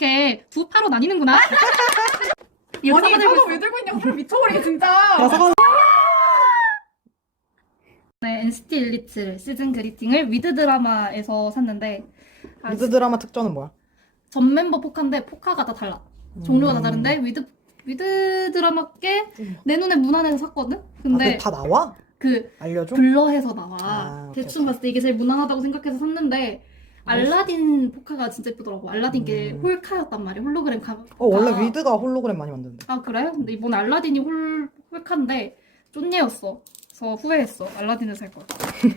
이렇게 두 파로 나뉘는구나. 이거 아니 저거 왜 들고 있냐고 그럼 미쳐버리게 진짜 야, 사과 네, NCT 일리트 시즌 그리팅을 위드 드라마에서 샀는데 아, 미드 드라마 특전은 뭐야? 전 멤버 포카인데 포카가 다 달라. 종류가 다 다른데 위드 위드 드라마께 내 눈에 무난해서 샀거든. 아, 근데 그거 다 나와? 그 알려줘? 블러해서 나와. 아, 오케이, 대충 오케이. 봤을 때 이게 제일 무난하다고 생각해서 샀는데 알라딘 포카가 진짜 예쁘더라고. 알라딘 게 음. 홀카였단 말이야. 홀로그램 가. 어 원래 가- 위드가 홀로그램 많이 만드는데 아 그래? 근데 이번에 알라딘이 홀 홀카인데 쫀예였어. 그래서 후회했어. 알라딘을 살 걸.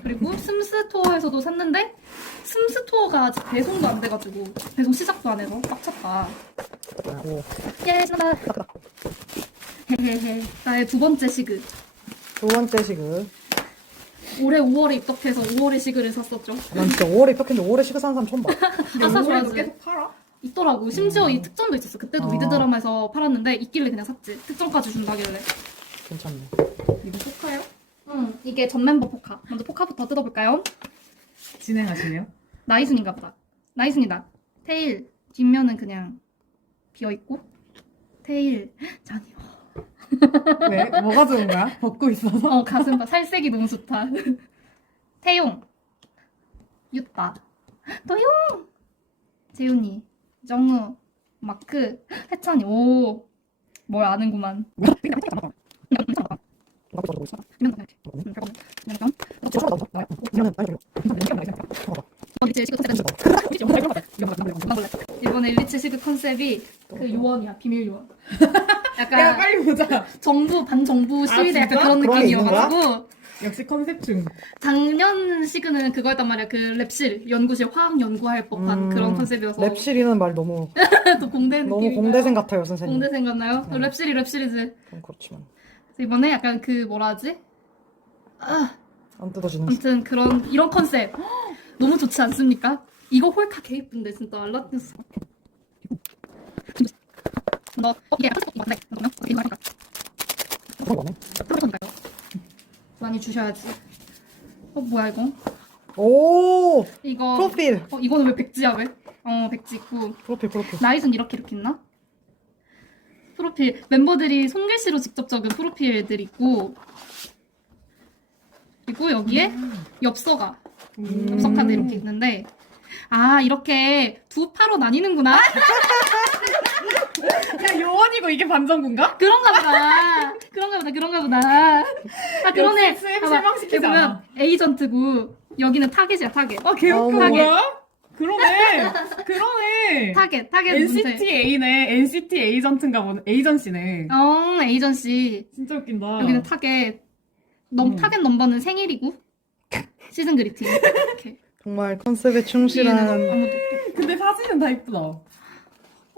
그리고 스스토어에서도 샀는데 스스토어가 아직 배송도 안 돼가지고 배송 시작도 안 해서 빡쳤다. 오 예, 신난다. 헤헤헤. 나의 두 번째 시그. 두 번째 시그 올해 5월에 입덕해서 5월에 시그를 샀었죠. 난 진짜 5월에 입학했는데 5월에 시그 사는 사람 처음 봐 아싸 올해도 좋아하지. 계속 팔아? 있더라고. 심지어 음. 이 특전도 있었어. 그때도 아. 위드 드라마에서 팔았는데 있길래 그냥 샀지. 특전까지 준다길래. 괜찮네 이거 포카요? 응. 이게 전 멤버 포카. 먼저 포카부터 뜯어볼까요? 진행하실래요? 나이순인가 보다. 나이순이다. 테일 뒷면은 그냥 비어 있고 테일 잔이. 왜? 뭐가 좋은 거야? 벗고 있어서? 어 가슴 봐. 살색이 너무 좋다. 태용 유따 도용 재훈이 정우 마크 해찬이 오 뭘 아는구만. 이번에 일리치 시그 컨셉이 그 요원이야 비밀 요원. 야 약간 빨리 보자. 정부 반정부 시위대 아, 약간 진짜? 그런 그런 게 있는 느낌이어가지고 역시 컨셉충 작년 시그는 그거였단 말이야. 그 랩실 연구실 화학 연구할 법한 음, 그런 컨셉이어서. 랩실이는 말 너무 또 공대 너무 느낌인가요? 공대생 같아요 선생님. 공대생 같나요? 네. 랩실이 랩실이지. 좀 그렇지만. 이번에 약간 그 뭐라 하지? 아, 안 뜯어지는 아무튼 그런 이런 컨셉. 너무 좋지 않습니까? 이거 홀카 개 이쁜데 진짜. 알라딘스 너 어, 이게 약간 스포츠 같은데? 잠깐만요. 어떻게 이거 할까? 그런 거네. 프로토니까요 많이 주셔야지. 어 뭐야 이거? 오! 이거 프로필. 어 이거는 왜 백지야 왜? 어 백지 있고 프로필 프로필. 나이는 이렇게 이렇게 있나? 프로필. 멤버들이 손글씨로 직접 적은 프로필들 있고 그리고 여기에 엽서가 음. 엽서 카드 이렇게 있는데 아 이렇게 두 파로 나뉘는구나 야 요원이고 이게 반정군가? 그런가 보다. 그런가 보다 그런가 보다. 아 그러네. 역시 쌤 봐봐. 실망시키지 여기 보면. 에이전트고 여기는 타겟이야 타겟. 아 개웃겨. 어머. 뭐야? 그러네. 그러네. 타겟 타겟 문제 NCTA네. NCT 에이전트인가 보네. 에이전시네. 어 에이전시 진짜 웃긴다. 여기는 타겟. 넘 음. 타겟 넘버는 생일이고 시즌 그리팅. 이렇게. 정말 컨셉에 충실한 아무도 근데 사진은 다 이쁘다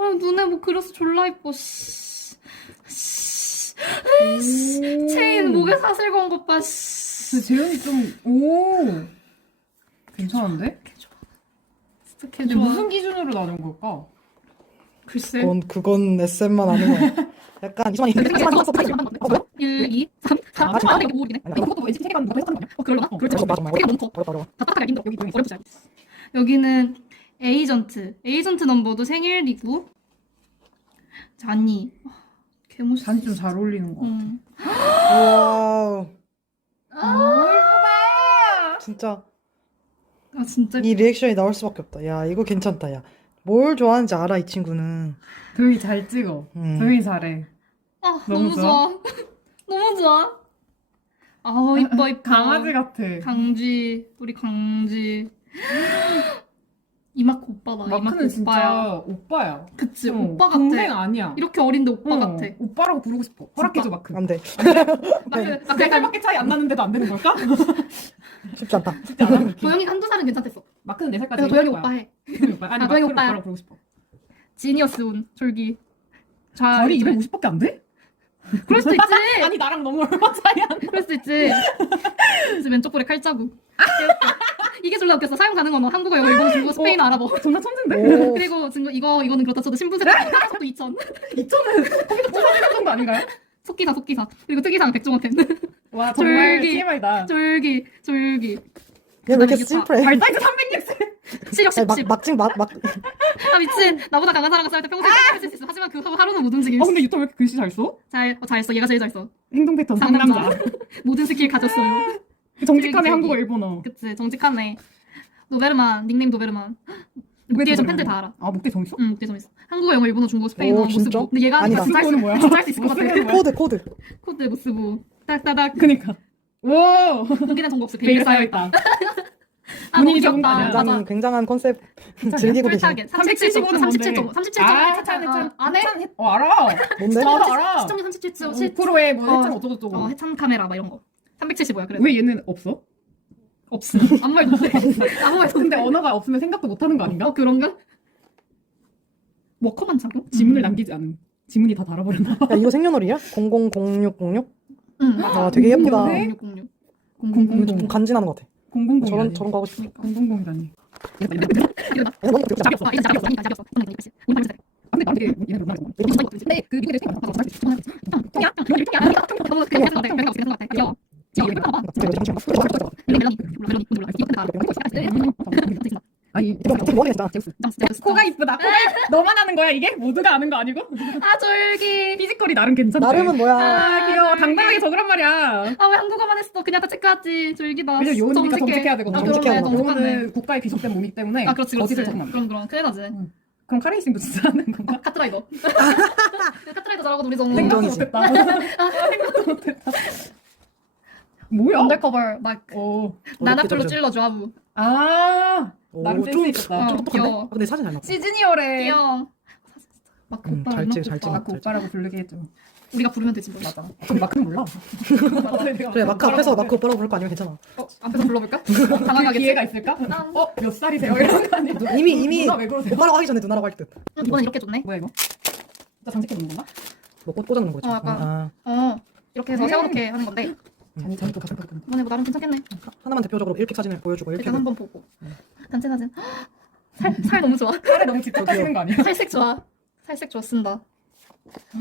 아 눈에 뭐 그려서 졸라 이뻐 씨. 씨. 체인 목에 사슬 건 것 봐. 씨. 근데 재현이 좀 오 괜찮은데? 진짜 개 근데 좋아. 무슨 기준으로 나눈 걸까? 글쎄. 그건 그건 SM만 아는 거야 약간 어 그래? 1, 2, 3, 4, 아, 5, 6, 5이네. 아니, 그것도 NCT 세계관 너도 해석한 거 아니야? 어, 그럴려나? 어, 그렇지. 맞아, 맞아. 그게 너무 커. 어렵다 어려워 다 딱딱하게 힘들어. 여기 보여. 어렵지 않아. 여기는 에이전트. 에이전트 넘버도 생일이고. 잔이. 아, 개멋있어. 잔이 좀 잘 어울리는 거 같아 응. 와우 아 진짜 아, 진짜. 이 리액션이 나올 수밖에 없다 야 이거 괜찮다 야뭘 좋아하는지 알아 이 친구는 도희 잘 찍어 음. 도희 잘해 아, 너무 너무 좋아. 너무 좋아. 아, 이뻐, 이뻐. 강아지 같아 강지 우리 강지 이마크 오빠다. 이마크 마크는 진짜 오빠야. 오빠야. 그치 어, 오빠 같아 동생 아니야. 이렇게 어린데 오빠 어, 같아. 오빠라고 부르고 싶어. 허락해줘 마크. 안 돼. 마크 네. 마크 약간 살밖에 차이 안 나는데도 안 되는 걸까? 쉽지 않다. 도영이 한두 살은 괜찮댔어. 마크는 네 살까지 도영이. 오빠 해. 도영이 오빠 아니 아, 도영이 마크를 오빠야. 오빠라고 부르고 싶어. 지니어스 운 졸기. 자 발이 이제 250밖에 안 돼? 그럴 수도 있지. 아니 나랑 너무 얼마 차이 안 그럴 수도 있지. 그래서 왼쪽 볼에 칼자국 이게 졸라 웃겼어 사용 가능언어 한국어 영어 일본어 중국어 스페인어 아랍어 존나 천재인데? 오 그리고 증거 이거 이거는 그렇다 쳐도 신분세 속도 2천 2천은 거기서 쪼가리는 정도 아닌가요? 속기사 속기사 그리고 특이사항 백종원 팬와 정말 졸기. TMI다 졸기 졸기 얘왜 이렇게 심플해? 발사이즈 360. 시력 아니, 막, 10. 막징 막, 막 아 미친. 나보다 강한 사람과 싸울 때 평소에 할수 있어. 하지만 그 하루는 못 움직임. 어 근데 유타 왜 이렇게 글씨 잘 써? 잘, 어, 잘했어. 얘가 제일 잘했어. 행동 패턴. 상남자. 모든 스킬 가졌어요. 정직하네 되게 한국어 일본어. 그치, 정직하네. 노베르만, 닉네임 노베르만. 좀 노베르만? 팬들 다 알아. 아 목대 정 있어? 응, 좀 있어. 한국어, 영어, 일본어, 중국어, 스페인어 오, 못 진짜? 쓰고. 근데 얘가 아니다. 진짜 할 수- 그거는 뭐야? 진짜 할수 있을 것 같아. 코드 코드. 코드 못 쓰고. 딱딱딱. 그니까. 오. 거기는 정보 없어. 베일 쌓여 쌓여있다. 아, 너무 본인이 적은 거 귀엽다. 아니야? 굉장히 맞아. 굉장한 컨셉 즐기고. 375는 37점. 뭔데? 37점. 아, 해찬, 해찬, 해찬. 안 해? 어 알아. 뭔데? 나도 알아. 시청률 37점. 5%에 뭐 어, 해찬 어쩌고 저쩌고. 어, 해찬 카메라 막 이런 거. 375야. 그래. 왜 얘는 없어? 없어. 아무 말도 못 해. 아무 말도 못 근데 해. 언어가 없으면 생각도 못 하는 거 아닌가? 어, 그런가? 워커만 차고? 지문을 남기지 않음. 지문이 다 달아버렸나 봐. 야 이거 생년월일이야? 000606? 응, 맞아. 아 되게 예쁘다. 네? 0606. 공공. 좀 간지나는 것 같아. 000이라니. 저런 저런 거 하고 싶어. 000이라니. 이러다. 어, 너무 귀엽다. 자기 없어. 아, 이제 자기 없어. 자기 없어. 오늘 이거 오늘 발색. 아, 근데 나한테 얘네 못 말해. 이거 이거 이거. 근데 그 미국에 대해서 맞아, 맞아. 똥이야? 똥이야? 너무 그냥 계속 같아. 그냥 계속 같아. 귀여워. 귀여워. 모르겠다. 코가 이쁘다. 코가 이쁘- 너만 아는 거야 이게? 모두가 아는 거 아니고? 아, 졸기. 피지컬이 나름 괜찮대. 나름은 뭐야? 아 귀여워. 당당하게 적으란 말이야. 아, 왜 한국어만 했어? 그냥 다 체크하지. 졸기다. 왜냐면 요원이니까 정직해. 정직해야 되거든. 아, 정직해야. 돼. 정직하네. 요원은 국가에 귀속된 몸이기 때문에 아, 그렇지, 그렇지. 거짓을 적으면 안 돼. 그럼, 그럼. 큰일 나지. 그럼 카레이싱도 진짜 하는 건가? 카트라이더. 카트라이더 잘하고 우리. 생각- 생각도. 못했다. 생각도 못했다. 뭐야? 언더커버 막 어. 나나풀로 찔러줘 하부. 아 오, 나름 좀-. 어, 좀 똑똑한데? 귀여워. 아, 근데 사진 잘 나왔다. 시즈니어래. 귀여워. 마크 음, 오빠 잘 찍- 잘 찍어. 마크 오빠라고 부르게 해줘. 우리가 부르면 되지 뭐. 맞아. 근데 마크는 몰라. 그래 마크 앞에서 마크 오빠라고 부를 거 아니면 괜찮아. 어, 앞에서 불러볼까? 그 당황하겠지. 기회가 있을까? 아. 어? 몇 살이세요? 이런 거 아니야? 이미 이미 누나 왜 그러세요? 오빠라고 하기 전에 누나라고 할 듯. 음, 이번엔 이렇게 줬네. 뭐야 이거? 진짜 장식해 놓는 건가? 뭐꽃 꽂아놓는 거지. 어, 약간. 아, 어, 이렇게 해서 음. 세워놓게 하는 건데 잔 잔도 가슴 가슴. 이번에 뭐 나름 괜찮겠네. 하나만 대표적으로 1픽 사진을 보여주고 1픽. 일단 한번 보고 단체 사진. 살, 살 너무 좋아. 살에 너무 집착하시는 거 아니에요? 살색 좋아. 살색 좋습니다.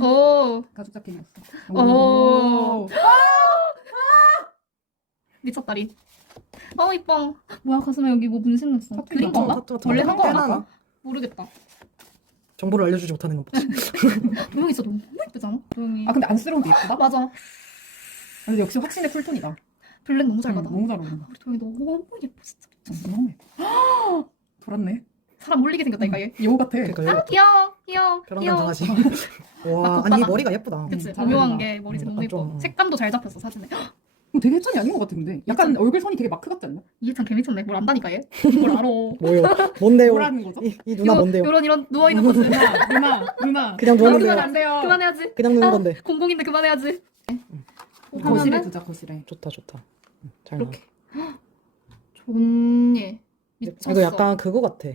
오, 가죽 자켓이었어. 오. 미쳤다리. 어 이뻐. 뭐야 가슴에 여기 뭐 문신 났어. 그린? 건가? 타투 같은 원래 거. 한거 하나? 아닐까? 모르겠다. 정보를 알려주지 못하는 건 뭐지? 도영이 진짜 너무 예쁘잖아. 도영이. 아 근데 안쓰러운데 예쁘다? 맞아. 근데 역시 확신의 풀톤이다. 블랙 너무 잘 응, 받아. 너무 잘 어울린다. 우리 도영이 너무 예뻐 진짜. 어, 너무 예뻐. 돌았네. 사람 몰리게 생겼다니까 얘. 여우 같아. 그러니까 아 여기 귀여워 귀여워 귀여워. 강아지. 막 와. 아니 머리가 예쁘다. 그치 음, 잘 오묘한 어울린다. 게 머리 음, 너무 약간 예뻐. 좀- 색감도 잘 잡혔어 사진에. 음, 되게 예전이 아닌 것 같아 근데. 약간 얼굴 선이 되게 마크 같지 않나? 이해찬 개미쳤네. 뭘 안다니까 얘. 뭘 알아. 뭐요? 뭔데요? 뭐라는 거죠? 이, 이 누나 뭔데요? 이런 이런 누워 있는 포즈. 누나 누나 누나. 그냥. 안 돼요. 그만해야지. 그냥 누는 아, 건데. 공공인데 그만해야지. 거실에 두자 거실에. 좋다 좋다. 음, 잘 나와. 이렇게. 좋네. 미쳤어. 이거 약간 그거 같아.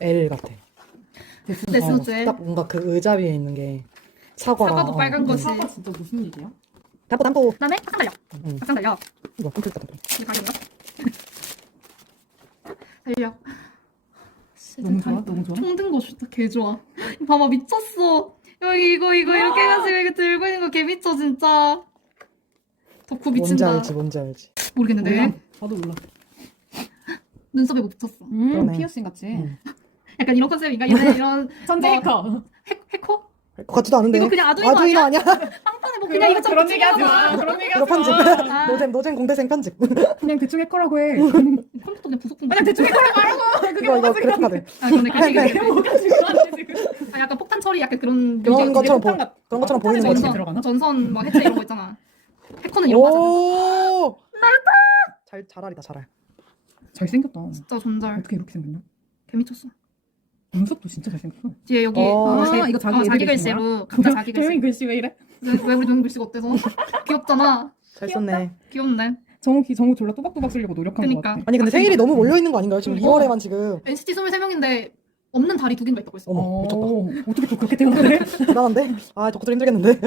L 같아. 네, 어, 진짜. 딱 뭔가 그 의자 위에 있는 게 사과랑. 사과도 빨간 어, 거지. 사과 진짜 무슨 일이야? 담보 담보. 그다음에 탁상 달려. 응. 탁상 달려. 이거 컴퓨터 같은 거. 이게 가격인가? 달려. 너무 좋아 너무 좋아. 총든 거 진짜 개 좋아. 봐봐 미쳤어. 여기 이거 이거 이렇게 해가지고 이렇게 들고 있는 거 개 미쳐 진짜. 덕후 뭔지 미친다. 알지 뭔지 알지. 모르겠는데 몰라. 나도 몰라. 눈썹에 뭐 붙였어. 음 그러네. 피어싱 같이. 응. 약간 이런 컨셉인가? 얘네 이런 천재 뭐- 해커. 해, 해커? 것 같지도 않은데. 이거 그냥 아두이노 아두이노 아니야? 빵판에 뭐 그냥 이거 좀 그런 얘기 하지. 마. 그런 얘기 이거 하지 편집. 마. 아. 노잼 노잼 공대생 편집. 그냥 대충 해커라고 해. 컴퓨터 그냥 부속 그냥 대충 해커라고 하라고. 그게 이거 이거 뭐가 중요한데. 카드. 아 그런데 네, 그게 네. 뭐가 중요한데 지금. 아, 약간 폭탄 처리 약간 그런 그런 것처럼 폭탄 보 같- 그런 것처럼 보이는 거지. 들어가나? 전선 막 해체 이런 거 있잖아. 해커는 이런 거 하잖아. 오. 잘 잘알이다 잘알. 잘생겼다. 진짜 존잘. 어떻게 이렇게 생겼냐? 개 미쳤어. 눈썹도 진짜 잘생겼어. 뒤에 여기 어. 어, 아, 제- 이거 자기 어, 자기 글씨인 글씨로 각자 자기 조용히 글씨. 글씨 왜 이래? 왜, 왜 우리 도영 글씨가 어때서? 귀엽잖아. 잘 썼네. 귀엽네. 정우 기 정우 졸라 또박또박 쓰려고 노력한 거 그니까. 같아. 아니 근데 생일이 너무 몰려 있는 거 아닌가요? 지금 어. 2월에만 지금. NCT 23명인데 없는 달이 두 개인가 있다고 했어. 어머 미쳤다. 어, 어떻게 또 그렇게 태어나래? 대단한데? 아 덕후들 힘들겠는데.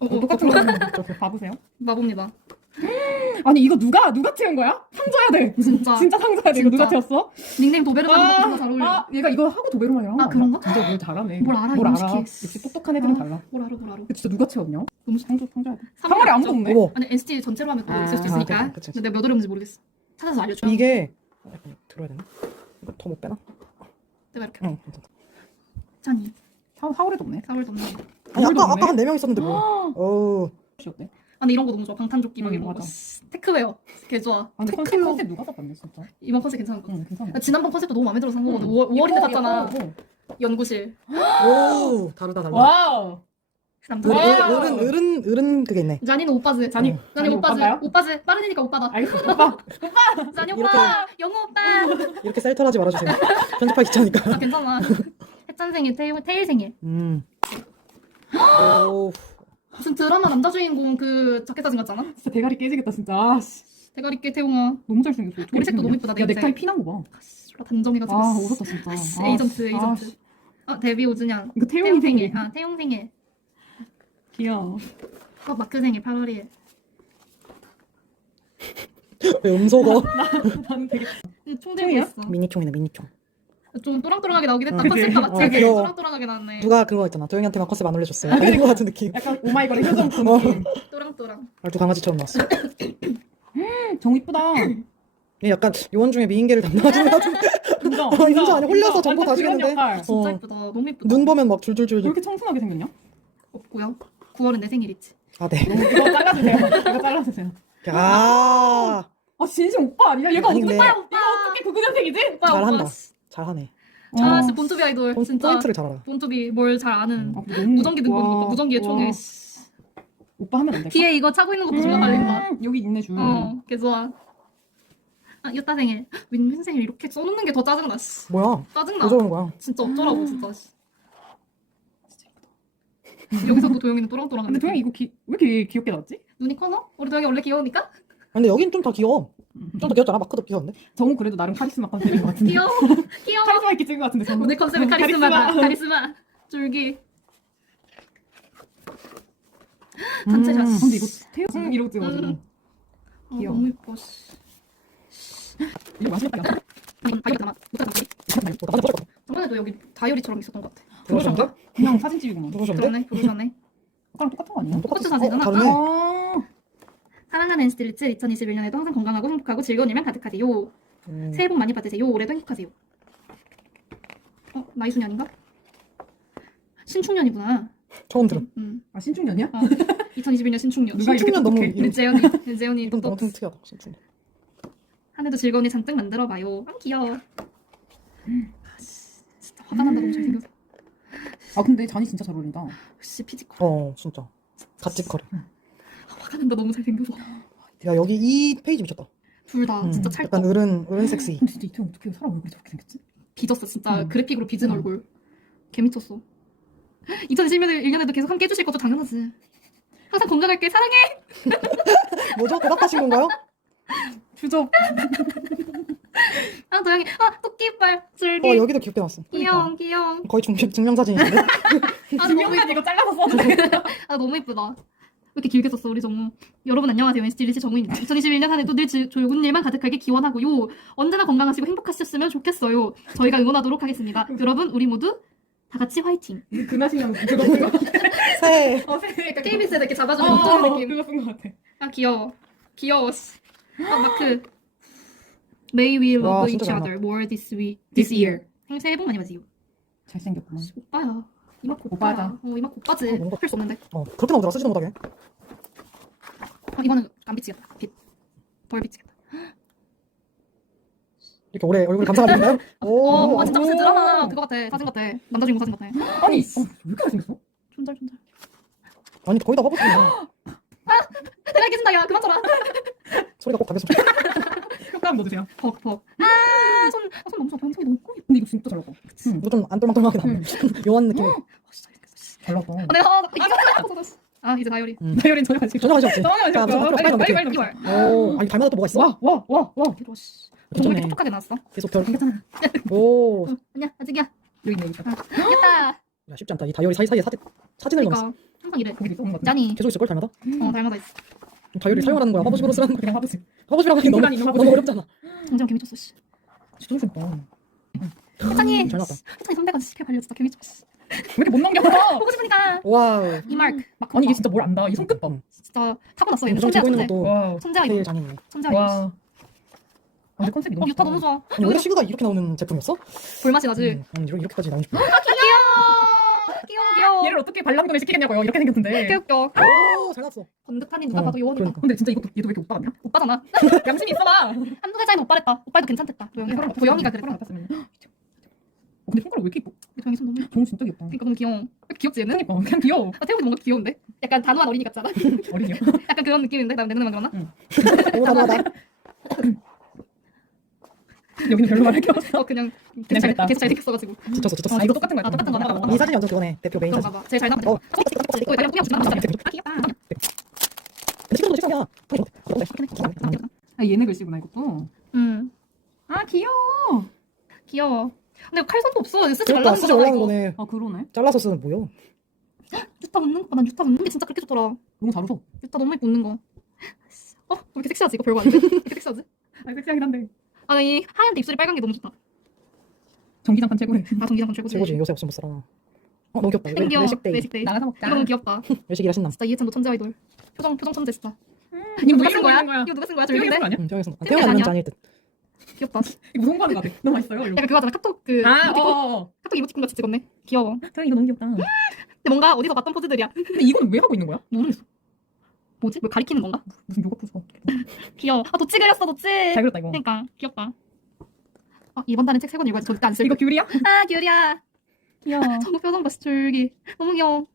어, 어, 똑같은 어, 거 봐보세요. 마법니다. 아니 이거 누가 누가 채운 거야? 상 줘야 돼. 진짜. 진짜 상 줘야 돼. 이거 누가 진짜. 채웠어? 닉네임 도베르만이랑 진짜 잘 어울려. 아, 얘가 이거 하고 도베르만이랑 아, 그런가? 진짜 뭘 잘하네. 뭘 알아, 뭘 알아. 시기에. 역시 똑똑한 애들은 아. 달라. 뭘 알아 뭘 알아. 진짜 누가 채웠냐? 너무 상 줘, 상 줘야 돼. 상월이 아무도. 없네. 어머 아니 NCT 전체로 하면 또 아, 있을 수도 아, 있으니까. 그치, 그치. 근데 몇 월이었는지 모르겠어. 찾아서 알려줘. 이게 어, 약간 들어야 되나? 이거 더 못 빼나? 내가 이렇게 응 괜찮다 짠이 사, 사월에도 없네. 4월 dom네. 아니 아까 없네. 아까 한 4명 있었는데 뭐 어우 어때? 아 근데 이런 거 너무 좋아. 방탄조끼 막 응, 이런 거. 맞아. 씨, 테크웨어. 개 좋아. 아, 근데 컨셉. 컨셉 누가 잡았네 진짜. 이번 컨셉 괜찮은 거. 응, 괜찮아. 나 지난번 컨셉도 너무 마음에 들어서 산 거거든. 응. 5월, 5월인데 예뻐, 샀잖아. 예뻐. 연구실. 오 다르다 달라 와우. 남자. 어. 와우. 어른 어른 어른 그게 있네 자니는 오빠즈. 자니, 자니 오빠즈. 오빠인가요? 오빠즈. 빠르니까 오빠다. 알겠어, 오빠. 자니. 오빠. 영호 오빠. 이렇게 셀터하지 말아주세요 편집하기 귀찮으니까 아 괜찮아. 햇짠 생일, 테일, 테일 생일. 음 오, 무슨 드라마 남자 주인공 그 자켓 사진 같잖아. 진짜 대가리 깨지겠다 진짜. 아, 씨. 대가리 깨 태용아. 너무 잘생겼어. 어떻게 머리색도? 너무 이쁘다, 야 넥타이. 넥타이 피난 거 봐. 졸라 단정해가지고. 아 울었다 진짜. 씨, 아, 에이전트 씨. 아, 에이전트. 씨. 아 데뷔 오준양. 이거 태용이 태용 생일. 생일. 아 태용 생일. 귀여워. 어 마크 생일 8월 1일. 왜 음소거 나는 되게 총 들고 태용이야? 있어. 미니총이네 미니총 좀 또랑또랑하게 나오긴 했다. 응, 컨셉과 그치. 맞지? 어, 귀여워. 또랑또랑하게 나왔네. 누가 그거 있잖아 도영이한테만 컨셉 안 올려줬어요 이런 거 같은 느낌 약간 오마이걸의 효정 그 어. 느낌. 또랑또랑. 말투 강아지처럼 나왔어 정 이쁘다. 얘 약간 요원 중에 미인계를 담당하시는 것 같은데 인정. 어, 인정. 아니, 홀려서. 정보? 그런 역할. 진짜 어. 예쁘다. 너무 예쁘다. 눈 보면 막 왜 줄줄줄 이렇게 청순하게 생겼냐? 없고요. 9월은 내 생일이지. 아 네 이거 잘라주세요. 이거 잘라주세요. 아 아 진심 오빠 아니야? 얘가 어떻게 근데- 오빠. 어떻게 그구년생이지 오빠 잘한다. 오빠. 잘하네 아, 진짜 본투비 아이돌. 포, 진짜. 포인트를 잘 알아 본투비 뭘 잘 아는. 아, 너무- 무전기 와, 봐. 무전기에 와. 총에. 오빠 하면 안 돼. 뒤에 이거 차고 있는 것도 존나 달린다. 여기 있네 줄. 어, 개 좋아. 아, 유타 생일. 윈윈 생일 이렇게 써놓는 게 더 짜증나. 씨. 뭐야 짜증나. 왜 저러는 거야 진짜 어쩌라고 진짜. 씨. 여기서 또 도영이는 또랑또랑. 근데 도영이 이거 기, 왜 이렇게 귀엽게 나왔지? 눈이 커너? 우리 도영이 원래 귀여우니까? 근데 여긴 좀더 귀여워 좀 더 귀엽잖아 마크도 귀여운데 정우 그래도 나름 카리스마 컨셉인 것 같은데. 귀여워. 귀여워. 카리스마 있게 찍은 것 같은데. 정우. 오늘 컨셉은 어, 카리스마다. 카리스마. 줄기. 단체샷. 음. 근데 이거 태용 이러고 찍어가지고. 음. 아, 귀여워. 너무 예뻐. 씨. 이거 맛있겠다. 아니, 다이어리 담아. 못 담아. 어, 나 맞아 버렸다 저번에도 여기 다이어리처럼 있었던 것 같아. 그러셨는데? 그냥 사진 찍구만. 그러셨는데? 그러네. 그러네. 아까랑 똑같은 거 아니야? 똑같은 사진이잖아. 어, 다르네 아, 사랑하는 NCT 2021년에도 항상 건강하고 행복하고 즐거운 일만 가득하세요. 음. 새해 복 많이 받으세요. 올해도 행복하세요. 어, 아닌가? 신축년이구나. 처음 들어 음. 아 신축년이야? 어, 2021년 신축년. 누가 이렇게 신축년 너무 똑똑해? 이름 재현이, 재현이 이름 너무 또 특이하다 신축년 한 해도 즐거운 일 잔뜩 만들어 봐요. 아 귀여워. 아, 씨, 진짜 화가 난다 너무 잘생겨서. 아 근데 잔이 진짜 잘 어울린다. 씨 피지컬. 어 진짜 갓집거리 난다 너무 잘생겨서. 야 여기 이 페이지 미쳤다 둘 다 음, 진짜 약간 찰떡. 어른 어른 섹시 근데 진짜 이태원 어떻게 사람 얼굴이 저렇게 생겼지? 빚었어 진짜 음. 그래픽으로 빚은 음. 얼굴. 개 미쳤어. 2021년에도 계속 함께 해주실 것도 당연하지. 항상 건강할게 사랑해. 뭐죠 고박하신 건가요? 주접. 아 도영이 아 토끼발 줄기. 어 여기도 귀엽게 나왔어 귀여워 귀여워. 거의 증, 증명사진이신데 아 너무 증명사진 이거 잘라서 돼. 아 너무 이쁘다. 왜 이렇게 길게 썼어 우리 정우. 여러분 안녕하세요 NCT 리치 정우입니다. 2021년 한 해도 늘 지- 좋은 일만 가득하게 기원하고요. 언제나 건강하시고 행복하셨으면 좋겠어요. 저희가 응원하도록 하겠습니다. 여러분 우리 모두 다 같이 화이팅. 그나시면 그거 쓴거 같아. 새해 어, 그러니까 이렇게 잡아주는 어, 어, 느낌. 그거 쓴거 같아. 아 귀여워. 귀여워. 씨. 아 마크. May we 와, love 진짜 each 잘 other more this week, this year. 생- 새해 복 많이 받으세요. 잘생겼구만. 오빠야. 오빠다. 오빠야. 어 이마코 오빠지. 어, 뭔가- 할수 없는데. 어 그렇게 나오더라 쓰지도 못하게 아, 이거는 안 비치겠다. 빛. 덜 비치겠다. 이렇게 오래 얼굴 감상하는가요? 오, 어, 아, 진짜 무슨 오. 드라마 그거 같아. 사진 같아. 남자 주인공 사진 같아. 아니, 어, 왜 이렇게 잘생겼어? 촌잘. 아니 거의 다 화보시네 내가 이긴다 야 그만 쳐라. 소리가 꼭 달렸어 효과음 넣어주세요. 벅 벅. 아, 손, 아, 손 너무 좋아. 병이 너무 꼬. 근데 이거 진짜 잘 나왔다. 응. 이거 좀 안똘망똘하게 나왔네 요한 느낌 아, 진짜 이겼어. 잘 나왔다. 아, 내가 이겼어. 아, 이제 다이어리. 다이어린 전혀 관심 전혀 관심 없지 전혀 관심 자, 없어. 앞으로 빨리 빨리 빨리 넘겨. 빨리 빨리. 오 아니 닮아다 또 뭐가 있어? 와, 와, 와, 와. 이거 씨. 정말 이렇게 똑똑하게 나왔어. 계속 별 괜찮아. 오, 어, 아니야, 아직이야. 여기 있네, 여기 있다. 이겼다. 야, 쉽지 않다 이 다이어리 사이사이에 사, 사진을 넣었어 그러니까 항상 이래. 거기 있어. 짠이. 계속 있을걸 닮아다? 어, 닮아다 있어. 다이어리 사용하라는 거야. 화보식으로 쓰라는 거야. 화보지. 화보식이라고 하기 너무, 화보식. 어렵잖아. 정재영 개미쳤어 씨. 진짜 좋다. 잘 나왔다. 해찬이 선배가 시켜 발려 진짜 개미쳤어. 왜 이렇게 못 넘겨? 보고 싶으니까 와우. 이마크 마크. 아니 이게 진짜 뭘 안다. 이 손끝 봐. 진짜 타고났어 얘는 들고 있는. 것도 와우. 이거. 장인이네. 천재야 이거. 와. 완전 컨셉이 어 너무 유타. 너무 좋아. 아니, 원래 시그가 이렇게 나오는 제품이었어? 볼맛이 나지. 음, 아니, 이렇게- 이렇게까지 나오고 싶어. 귀여워. 귀여워 귀여워. 얘를 어떻게 발랑동을 시키겠냐고요. 이렇게 생겼는데. 개웃겨. 오, 잘 나왔어. 번듯하니 누가 어, 봐도 요원이다. 그러니까. 근데 진짜 이것도 얘도 왜 이렇게 오빠 같냐? 오빠잖아. 양심이 있어봐. 한두 달 차이는 오빠랬다. 오빠도 괜찮댔다. 도영이. 도영이가 그랬다. 같았으면. 어, 근데 손가락 왜 이렇게 이뻐? 도영이 손 너무. 정 진짜 귀엽다. 그러니까 너무 귀여워. 귀엽지 얘는? 그러니까 그냥 귀여워. 아, 태국이 뭔가 귀여운데? 약간 단호한 어린이 같잖아. 어린이요. 약간 그런 느낌인데? 나 내 눈에만 그러나? 오, 나나나. 여기는 별로 말할 게 없어. 어 그냥 그냥 계속 잘. 계속 잘 생겼어가지고 지쳤어, 지쳤어. 아 이거 똑같은 거야. 아, 똑같은. 똑같은 이 사진이 완전 그거네. 대표 메인 사진. 그런가 봐. 제일 잘 나온 어. 거. 어, 달력 꾸며 주나? 아 귀엽다. 시그도 책상이야. 아 얘네 글씨구나 이것도. 음 아 귀여워. 귀여워. 근데 칼선도 없어. 쓰지 그러니까 말라는 쓰지 거잖아 이거. 거네. 아 그러네. 잘라서 쓰는 뭐야? 유타 웃는 거. 난 유타 웃는 게 진짜 그렇게 좋더라. 너무 잘 웃어. 유타 너무 예뻐 웃는 거. 어? 왜 이렇게 섹시하지? 이거 별거 아닌데? 왜 이렇게 섹시하지? 아 섹시하긴 한데. 아, 이 하얀 입술이 빨간 게 너무 좋다. 전기장판 최고래. 아, 전기장판 최고지. 최고지. 요새 없으면 못 살아. 어, 너무 귀엽다. 외- 외식데이. 외식데이. 나가서 먹자. 이거 너무 귀엽다. 외식이라 신남. 진짜 이해찬도 천재 아이돌. 표정 표정 천재 진짜. 이거 이거 누가 뭐쓴거 거야? 이거 누가 쓴 거야? 태영이 저기 쓴거 아니야? 응. 태영이 태영이 아니면 아니야? 듯. 귀엽다. 이거 무슨 거하는 거 같아. 너무 맛있어요. 이러고. 약간 그거 하잖아. 카톡 그 아, 이모티콘. 어. 카톡 이모티콘 같이 찍었네. 귀여워. 태영이 이거 너무 귀엽다. 근데 뭔가 어디서 봤던 포즈들이야. 근데 이거는 왜 하고 있는 거야? 모르겠어. 뭐지? 뭐 가리키는 건가? 무슨 요가 포즈가. 귀여워. 아 도치 그렸어 도치. 잘 그렸다 이거. 그러니까 귀엽다. 어, 이번 달엔 책세 권 읽어야지. 절대 안 쓸. 이거 귤이야? 아 귤이야. 귀여워. 정우 표정 봐 줄기. 너무 귀여워.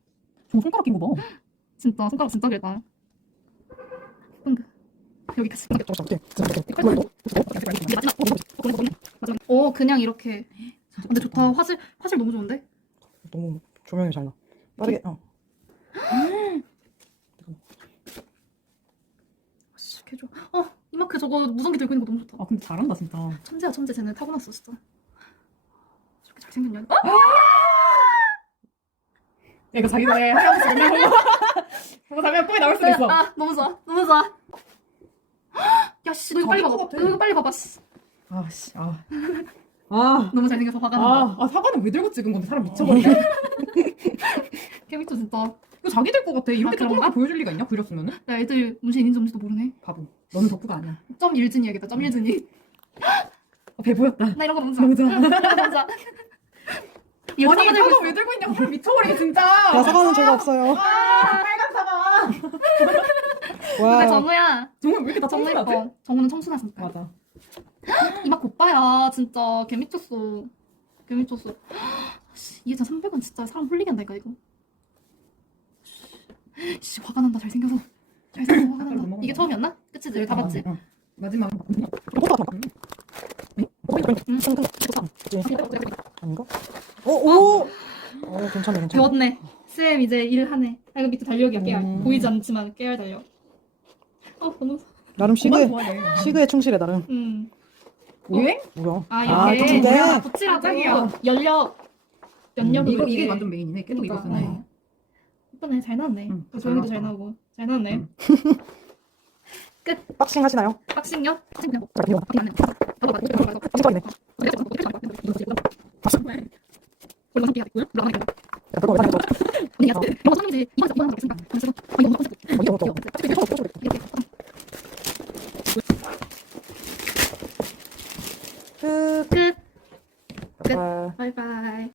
저 손가락 낀거 봐. 진짜 손가락 진짜 길다. 응. 여기까지. 저거 어때? 진짜 어때? 이제 마지막. 마지막. 오 그냥 이렇게. 근데 좋다. 화질 화질 너무 좋은데? 너무 조명이 잘 나. 빠르게. 어. 씨, 개 좋아. 어 이마크 저거 무전기 들고 있는 거 너무 좋다. 아 근데 잘한다 진짜. 천재야 천재 쟤네 타고났어 진짜. 저렇게 잘생겼냐? 야, 이거 자기 전에 하얀 거 이거 자면 꿈에 나올 수도 있어. 아 너무 좋아 너무 좋아. 야 씨 너 이거 빨리 봐봐. 같아. 너 이거 빨리 봐봐. 씨. 아씨 아. 아. 너무 잘생겨서 화가 난다. 아, 아 사과는 왜 들고 찍은 건데 사람 미쳐버리네. 케미토 진짜. 이거 자기 될 것 같아. 이렇게 아, 그런가? 조그맣게 보여줄 리가 있냐? 그렸으면은? 야 애들 문신 있는지 없는지도 모르네. 바보. 너는 덕후가 아니야. 점 일진이 야겠다. 점 일진이. 어, 배 보였다. 나 이런 거 너무 좋아. 너무 좋아. 응, 이런 거 너무 좋아. 이거 아니 사과 사과 들고 왜 있어. 들고 있냐고 사람 미쳐버리게 진짜. 야, 사과는 죄가 없어요. 아. 근데 와. 정우야. 정말 왜 이렇게 다 정우 청순하지? 예뻐. 정우는 청순하 진짜. 맞아. 이막 오빠야 진짜 개 미쳤어. 개 미쳤어. 씨, 이게 진짜 300원 진짜 사람 홀리게 한다니까 이거. 씨 화가 난다 잘생겨서. 잘생겨서 화가 난다. 이게 거. 처음이었나? 그치? 여기 다 봤지? 응. 마지막. 같아. 응. 아닌가? 오, 오! 어, 괜찮네, 괜찮네. 배웠네. 쌤 이제 일하네. 아 이거 밑에 달력이야 깨알. 음. 보이지 않지만 깨알 달력. 어. 나름 시그에. 시그에 충실해, 나름. 음. 유행? 뭐야? 아 아, 이렇게 근데. 아, 붙이라고 깜짝이야. 연력 연력으로 이거. 이게 완전 메인이네. 계속 이거 그러니까, 쓰네. 어. 이쁘네 잘 나왔네. 응, 어, 조용히도 잘 나왔다. 나오고 잘 나왔네. 응. 박싱 하시나요? 박싱요? 박싱 그냥 자, 이거. 어디 맞네. 나도 맞네. 나도 맞네. 박싱 빡이네. 물론 함께 하겠고요. 물론 함께. 야, 그거 왜 사는 거야? 언니 이런 거 손님들 이번 이번 하는 거 있으니까. 그래서 아 이거 끝. 끝. 끝. 바이바이.